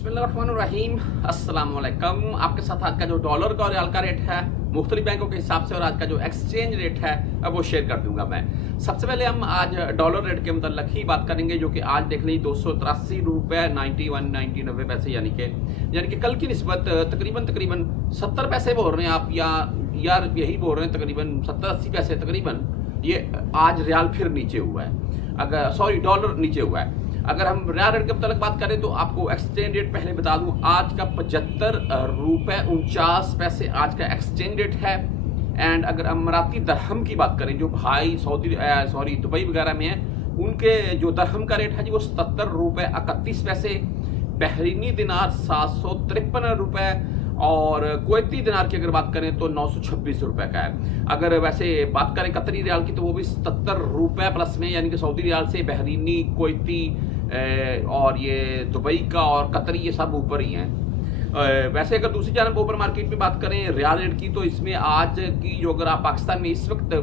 बिस्मिल्लाहिर्रहमानिर्रहीम, अस्सलाम वालेकुम। आपके साथ आज का जो डॉलर का और रियाल का रेट है मुख्तलिफ बैंकों के हिसाब से और आज का जो एक्सचेंज रेट है वो शेयर कर दूंगा मैं। सबसे पहले हम आज डॉलर रेट के मतलब ही बात करेंगे, जो कि आज देख लीजिए 283 रुपये 91 पैसे, यानी कि कल की निस्बत तकरीबन 70 पैसे बोल रहे हैं आप, या यही बोल रहे हैं तकरीबन 70-80 पैसे तकरीबन। ये आज रियाल फिर नीचे हुआ है, डॉलर नीचे हुआ है। अगर हम रियाल रेट के मतलब बात करें तो आपको एक्सचेंज रेट पहले बता दूं, आज का 75 रुपये 49 पैसे आज का एक्सचेंज रेट है। एंड अगर अमराती दरहम की बात करें, जो भाई दुबई वगैरह में है, उनके जो दरहम का रेट है जी वो 77 रुपये 31 पैसे, बहरीनी दिनार 753 रुपये और कुवैती दिनार की अगर बात करें तो 926 रुपये का है। अगर वैसे बात करें कतरी रियाल की तो वो भी 77 रुपये प्लस में, यानी कि सऊदी रियाल से बहरीनी, कुवैती और ये दुबई का और कतरी ये सब ऊपर ही हैं। वैसे अगर दूसरी जानब ओपन मार्केट में बात करें रियाल रेट की, तो इसमें आज की जो अगर आप पाकिस्तान में इस वक्त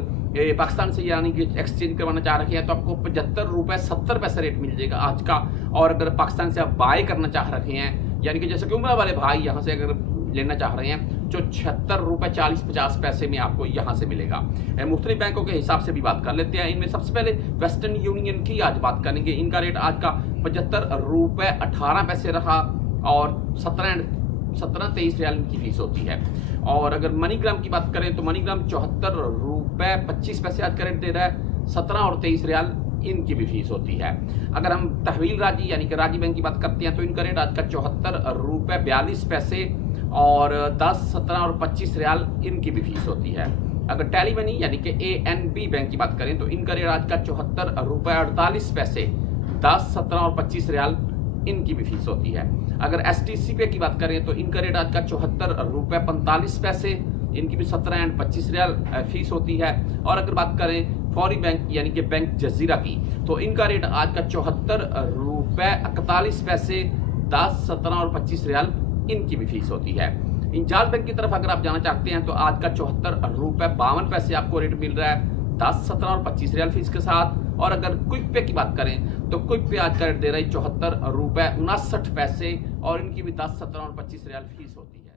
पाकिस्तान से यानी कि एक्सचेंज करवाना चाह रहे हैं तो आपको 75 रुपये 70 पैसे रेट मिल जाएगा आज का। और अगर पाकिस्तान से आप बाय करना चाह रहे हैं, यानी कि जैसे कि उम्र वाले भाई यहाँ से अगर लेना चाह रहे हैं, जो 76 रुपये 40-50 पैसे में आपको यहाँ से मिलेगा। मुख्तलिफ बैंकों के हिसाब से भी बात कर लेते हैं। इनमें सबसे पहले वेस्टर्न यूनियन की आज बात करेंगे। इनका रेट आज का 75 रुपये 18 पैसे रहा और 17-23 रियाल की फीस होती है। और अगर मनीग्राम की बात करें तो मनीग्राम 74 रुपये 25 पैसे आज का रेट दे रहा है, 17 और 23 रियाल इनकी भी फीस होती है। अगर हम तहवील राजी यानी कि राजी बैंक की बात करते हैं तो इनका रेट आज का 74 रुपये 42 पैसे और 10, 17 और 25 रियाल इनकी भी फीस होती है। अगर टेली मनी यानी कि ANB बैंक की बात करें तो इनका रेट आज का 74 रुपये 48 पैसे, 10, 17 और 25 रियाल इनकी भी फीस होती है। अगर STC पे की बात करें तो इनका रेट आज का 74 रुपये 45 पैसे, इनकी भी 17 एंड 25 रियाल फीस होती है। और अगर बात करें फौरी बैंक यानी कि बैंक जजीरा की, तो इनका रेट आज का 74 रुपये 41 पैसे, 10, 17 और 25 रियाल इनकी भी फीस होती है। इंजाज बैंक की तरफ अगर आप जाना चाहते हैं तो आज का 74 रुपये 52 पैसे आपको रेट मिल रहा है, 10, 17 और 25 रियाल फीस के साथ। और अगर क्विक पे की बात करें तो क्विक पे आज का रेट दे रहा है 74 रुपये 59 पैसे और इनकी भी 10, 17 और 25 रियाल फीस होती है।